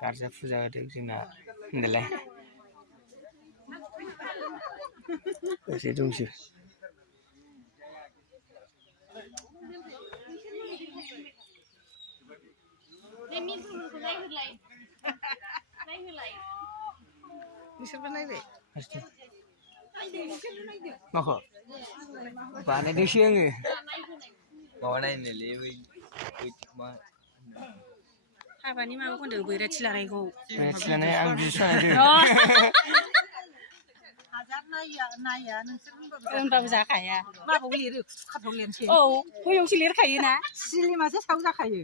गारजा फुजा होदों जोंना होनदोंलाय एसे दंसो नोंसोरबो नायबाय माखौ बानायदोंसो आङो माबा नायनोलै बै मा हाबानि माबाखौ होनदों बैराथि लानायखौ बैराथि लानाय आं बिदिसो बानायदों हाजार नाया नोंसोर होनबाबो जाखाया माबायाव लिरो खाथाव लिरनोसै औ बैयावसो लिरखायोना सिलिमासो सायाव जाखायो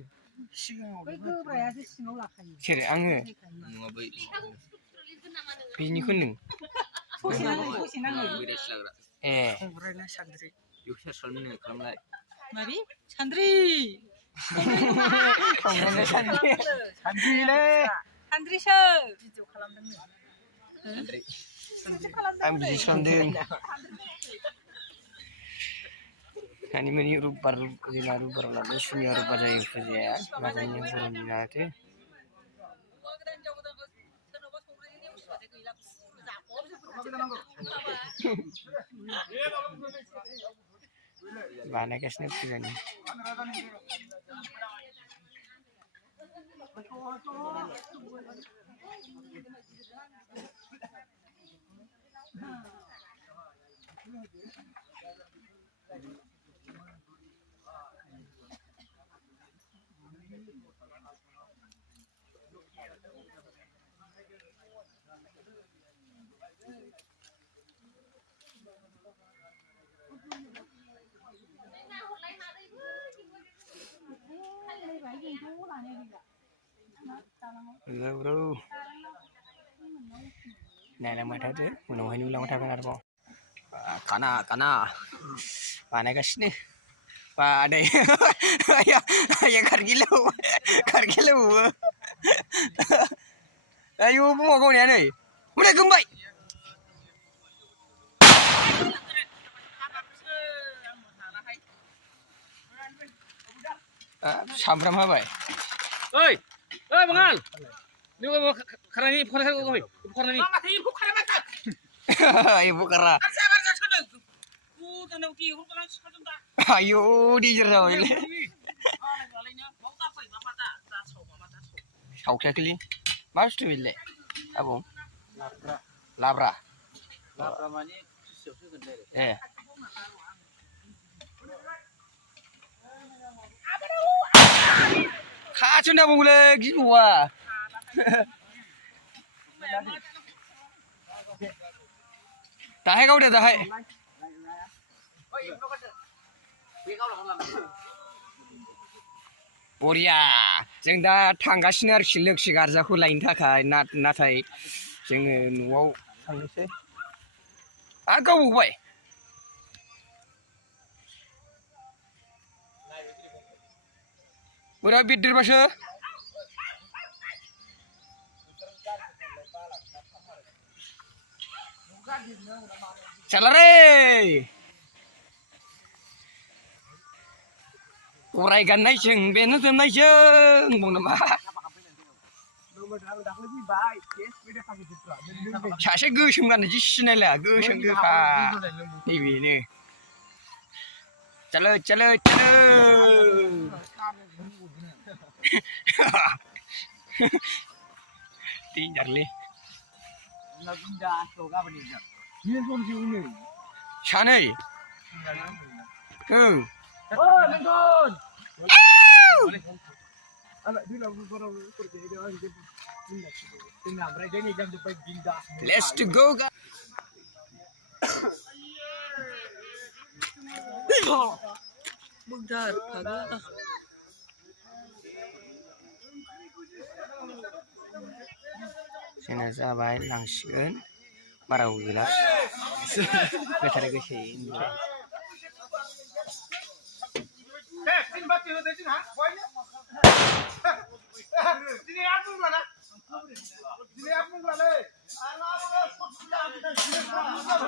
बै गोब्रायासो सिङाव लाखायो सोर आङो नङा बै बिनिखौ होनदों ससे नाङो बैराथि लाग्रा ए संग्रायना सान्द्रि बेखौ सोर खालामनो खालामलाय माबि सान्द्रि सान्द्रिलै सान्द्रिसो भिडिअ खालामदों सान्द्रि आं बिदि खालामदों दानि माने रबिबार जोंना रबिबाराव लाबोनाय सुनिया रबिबार जायो फुजाया माबानि बर'नि माथो बानायगासिनो फुजानि bro नायलांबाय थादो उनावहाय नुलांबाय थागोन आरोबाव काना बानायगासिनो बादै खारगिलाव आयु बुङा गावनिया नै हनै गोमबाय सामब्राम हाबाय ओइ ओइ बांगाल नों खारानि फरायखागौ गय फरायनि माथो एम्फौ खारा माथो एम्फौ खारा आरजा सोदों गुदनाव गेहरगोन आं सिखाजों दा आयु डिजेर जाबायलै आलायनो मावदा फै माबा दा साव सावखायाखैलै मा बुस्थु बेलाय आबौ लाब्रा माने खुसियावसो होगोन डाइरेक्ट ए खाथियाव दाबावलै गिगौआ दाहाय गावदे दाहाय बरिया जों दा थांगासिनो आरोखि लोक्षि गार्जाखौ लायनो थाखाय नाथाय जोङो न'आव थांनोसै आरो गावबावबाय बोरा बेददेरबासो Salah Urai ganai jeng benu tunai jeng mau nama. Saya gusung kan aja sini lah gusung guha. Ini ni. Calo. Tinggal le. Sanai. Let's to go guys. Bentar, kagak. Sini sahabat langsung marah gila. Betul ke sih.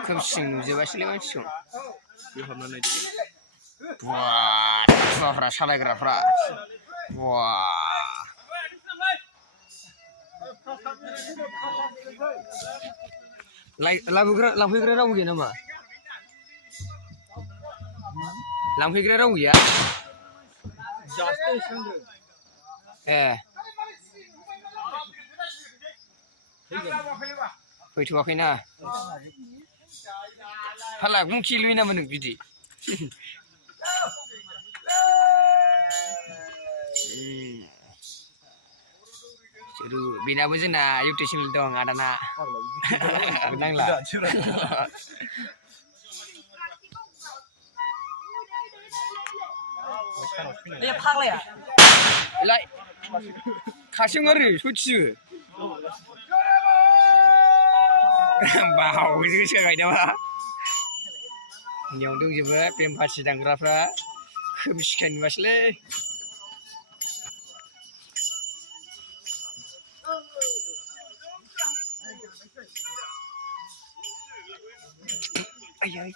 Kemsing juga sih langsung. Wah, frasa lagi frasa. Wah. Lampaiग्रा राव गैया नामा? लांफैग्रा राव गैया? ए फैथ'वाखैना फाला गंखि लुयो नामा नों बिदि बेनाबो जोंना इउटुब चेनेल दं आदाना नांला बे फाग्लाया लाय खासिं आरो सथियो बाव गोसो गायदामा नियाव दंजोबो बेम फारसि दांग्राफ्रा खोमसिखाय नुवासैलै आयै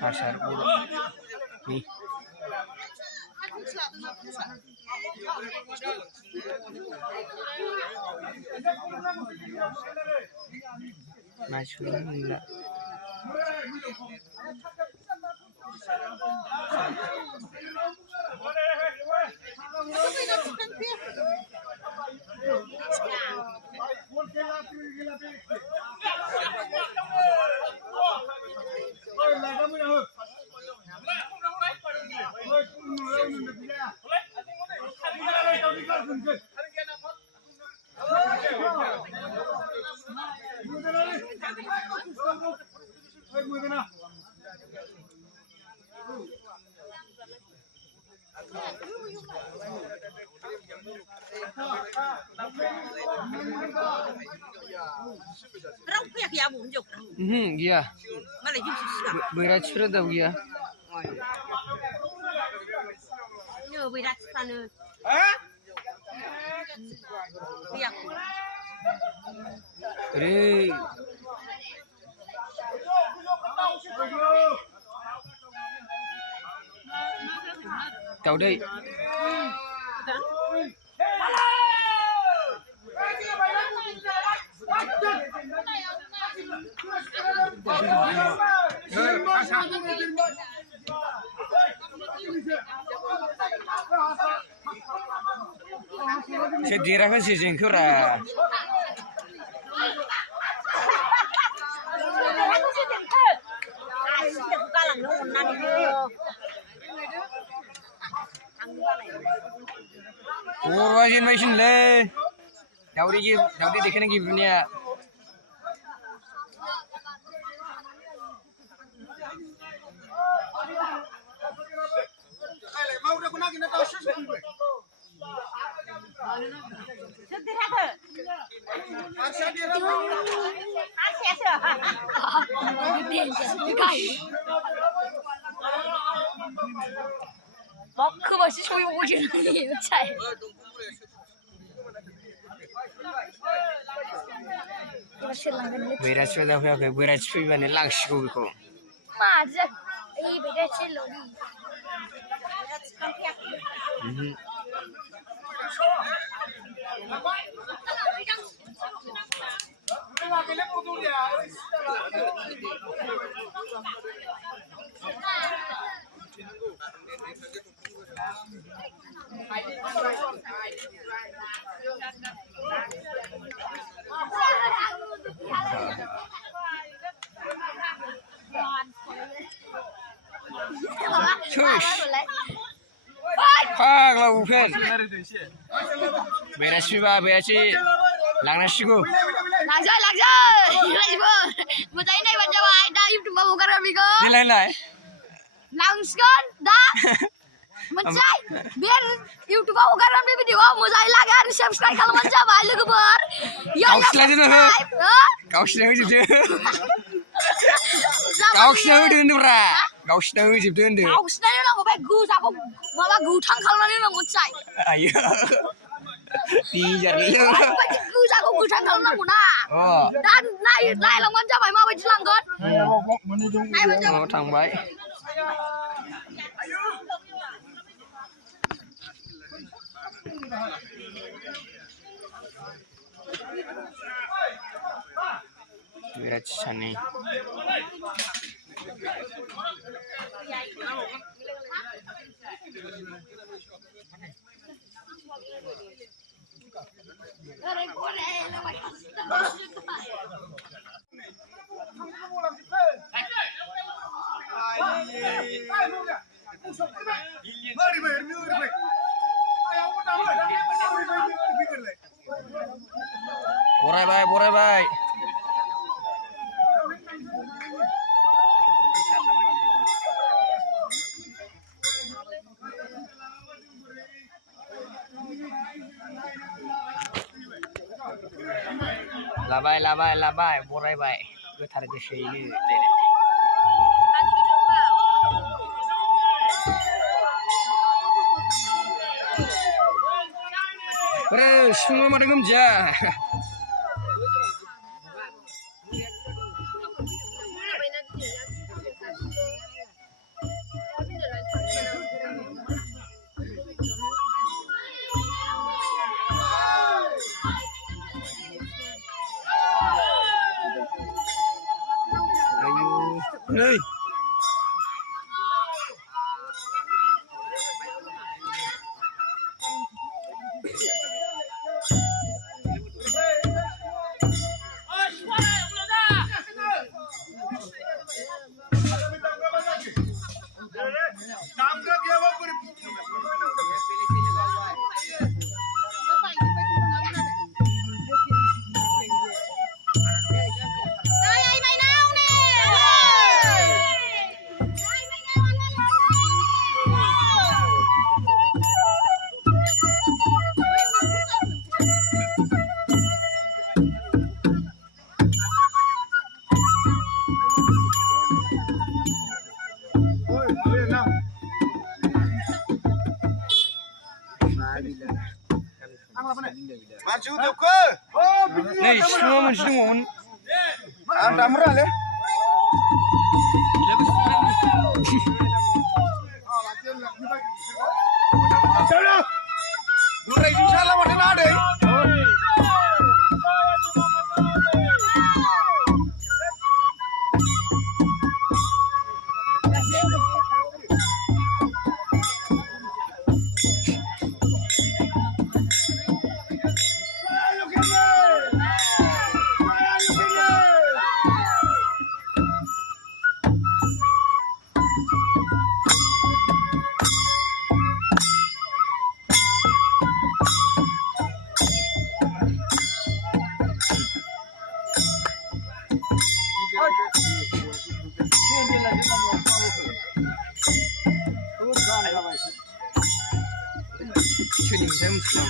pasar buruk nih masuk enggak iya. Berat sudah tahu ya. Yo berat sana. Iya. Tahu deh. Sedirah kan sih jengkura. Oh, wajin le. Daudi dekene gibunya. 그 맛이 저희 오리라니 잘. Berat sudah apa? Berat sudah mana langsung begitu. 맞아. 이 berat loh. Pak lau kan. Beres sih Langsung. Butain na iban jawa ay da YouTube babukar kami ko. Nilai. Langsung dah. Mencai biar YouTube babukar kami video muzai lagi harus subscribe kalau mencai balik kebar. Kau selesai tu. Kau selesai tu. गावसिना होदो होनदोब्रा गावसिना होजोबदो होनदो गावसिनानै होनांगौ बे गोजाखौ माबा गोथां खालामनानै होनांगौ मिथिबाय आयो बिजारलै ओरैबायदि गोजाखौ गोथां खालामनांगौ ना अ दा नायलांबानो जाबाय माबायदि लांगोन नायबानो जाबाय थांबाय बिराद सानै बरायबाय लाबाय बरायबाय गोथार गोसोयैनो सिङाव माथो गोमजा नै नै सिङाव मोनसे दङमोन आं दामरालै सोरनिफ्राय मिथिलां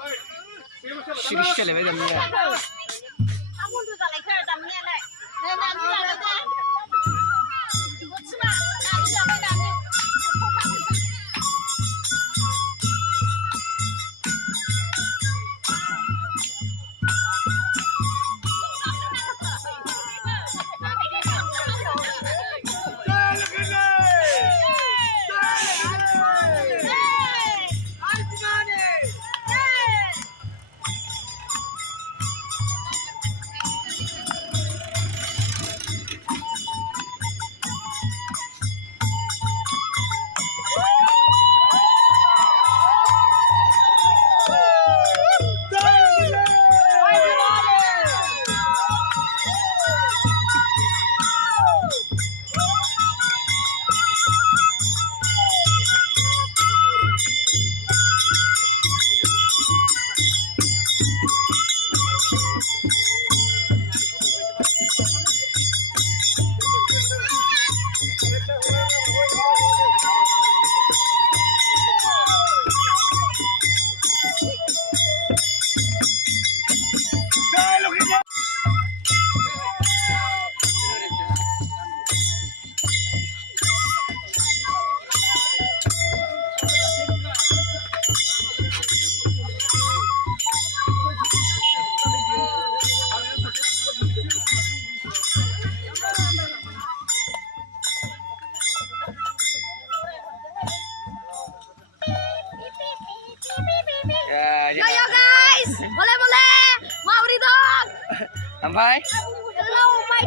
सिरिस सोलायबाय दानिया Yo guys, boleh mau dong. Sampai Hello my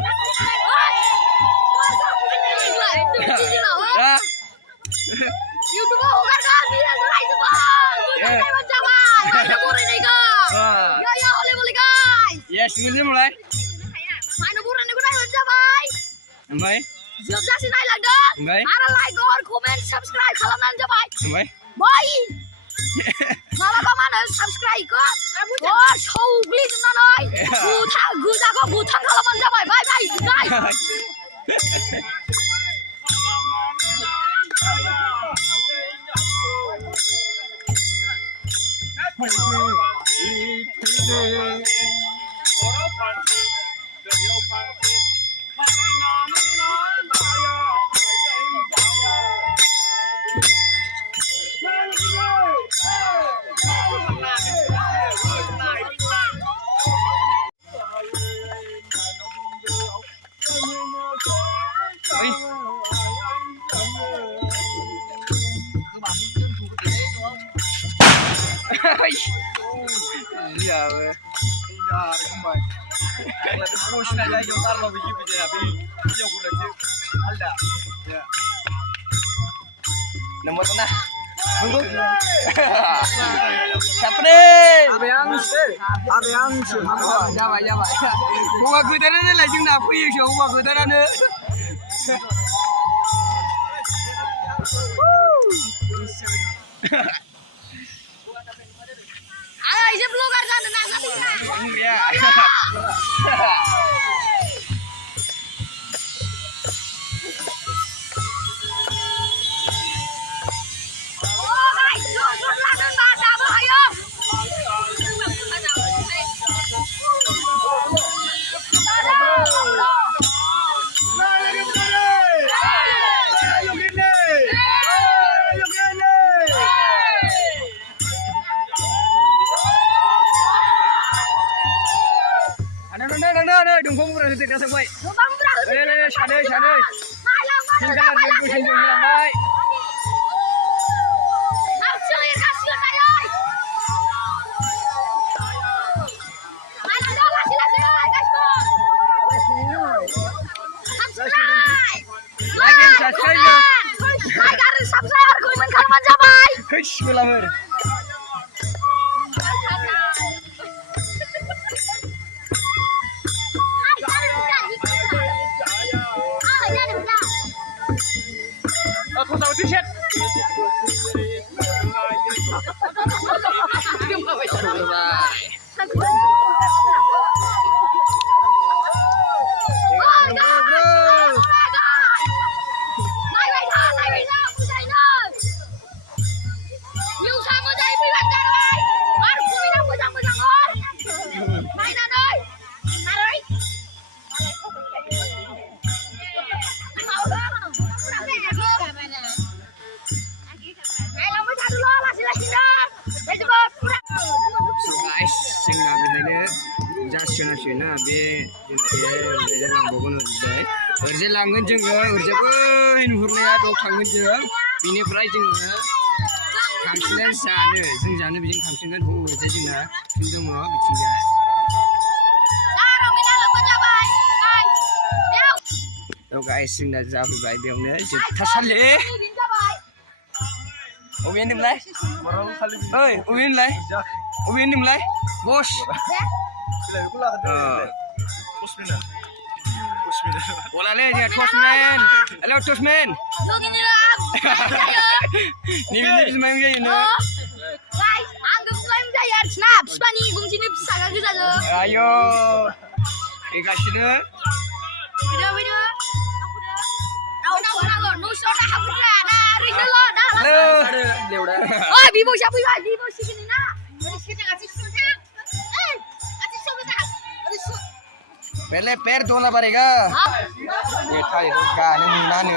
YouTube ko kan kami yang lain semua. Saya macam mana burin ni kau? Ya boleh guys. yes mulai Mana burin ni kau dah macam baik. sampai Sudah sini lagi dong. Baik. Mana like, comment, subscribe kalau nanti baik. sampai Baik. Mama kau mana subscribe kau? Oh, show beli tu nanoi. Butang kalau mana baik. Bye. Iya, weh. Ini kembali. Kalau terus nanya jotar mau biji biji tapi biji aku dah ada. Ya. nomor mana siapa nih Jawab gua gudaran lah jeung na puyu sho gua gudaran Ayo, isi belum kan sana nasi ya đừng có mua được tiền ra sân bay. Đây, sàn đây. Xin ra là tiền của xin dùng làm bay. Like and subscribe. Hiç bulamıyorum. Không sao tí chết. Yêu sao थिसनासैना बे ओरैजाय लांबावगोन ओरैजाय लांगोन जोङो ओरैजाय बै नुहुरनाया बेयाव थांगोन जों बेनिफ्राय जोङो थांसिगोन जों जानो बेजों थांसिगोन ओरैजाय जोंना फिल्ड दङ बिथिंजाय गाइस जोंना जाफैबाय बेयावनो जोबथासालि अबे होनदोंमोनलाय ओइ अबे होनदोंमोनलाय बस Olale dia Tosman. Hello Tosman. Ni bisa main gaya ni. Guys, anggap main gaya snap. Spani gumsi ni bisa gak kita je. Ayo. Kasih Video. Aku dah. Nusa dah aku dah. Rizal lo dah. Hello. Oh, Vivo siapa ya? Vivo sih ni na. Sini kasih sudah. Kasih sudah. पहले पैर धोना पड़ेगा ये खाली रोका नहीं मुन्ना ने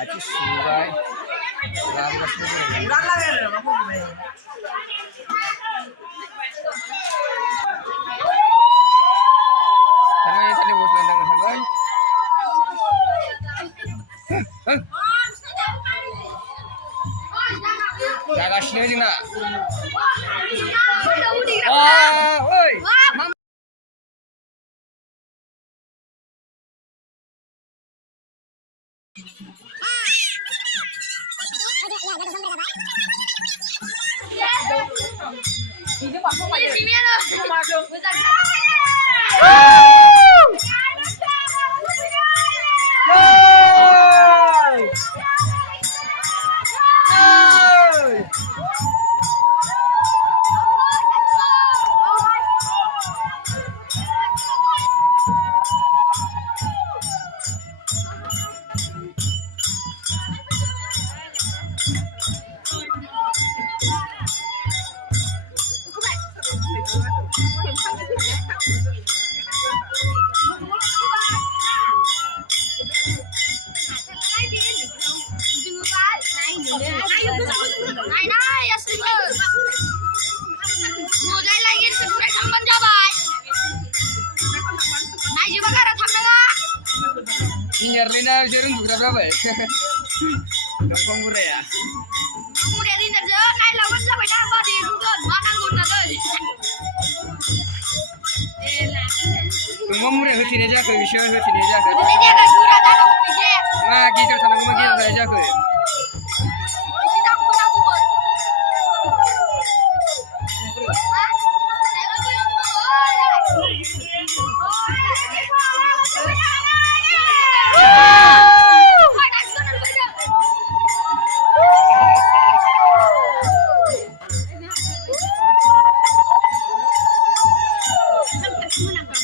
अच्छी सुनाई रात का Karena tadi bos landang sangai. Jaga sini aja nak. Oi. Nyarlina jerun juga berapa ya? Dongkong murah ya? Murah di nerja, naik lawan sampai dapat di rumah mana guna lagi? Dongkong murah hati aja ke, bisa hati aja ke. Hati aja ke, jurah tak mau aja. Nah, kita tanam lagi aja ke. Kita pulang buat.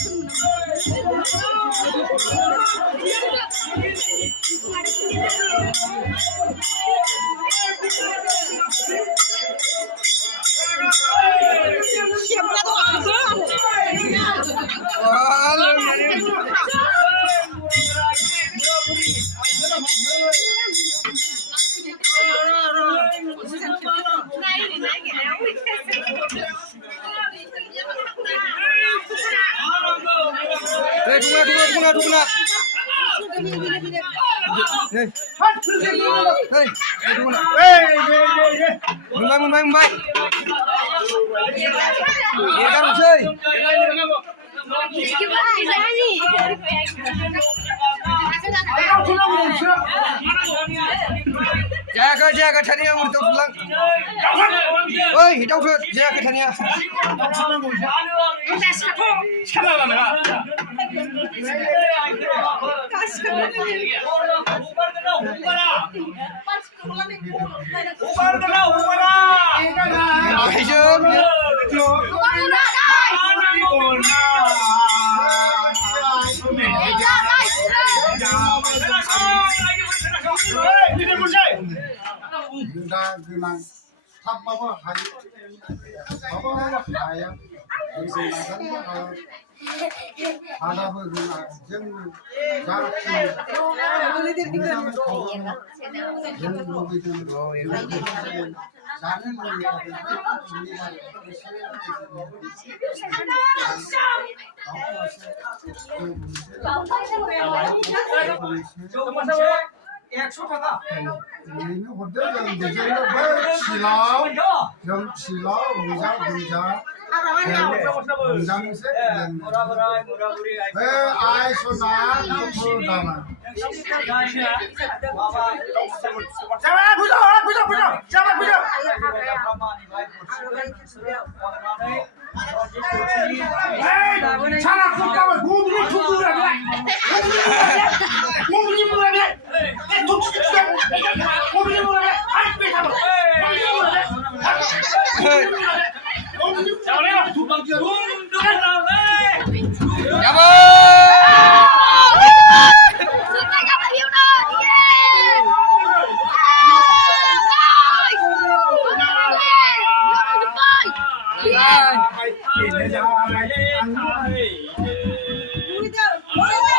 Tunggu. Mumbai. Iya kan cuy. Jaga tania untuk pulang. Oi, hidup tuh jaga tania. थाबबाबो हायो माबाबाबो हाया जों नाजानोबो हाया हादाबो रोङा जों जाखिनि जों लुबैदों जानो लुबैदों 100 थाखा बेनो हरदों जों बेजोंनो बै सिलाव जों सिलाव रंजा रंजा रंजानोसै बे आइ सना दुखु दामा Hãy subscribe cho kênh Ghiền Mì Gõ để không bỏ lỡ những video hấp dẫn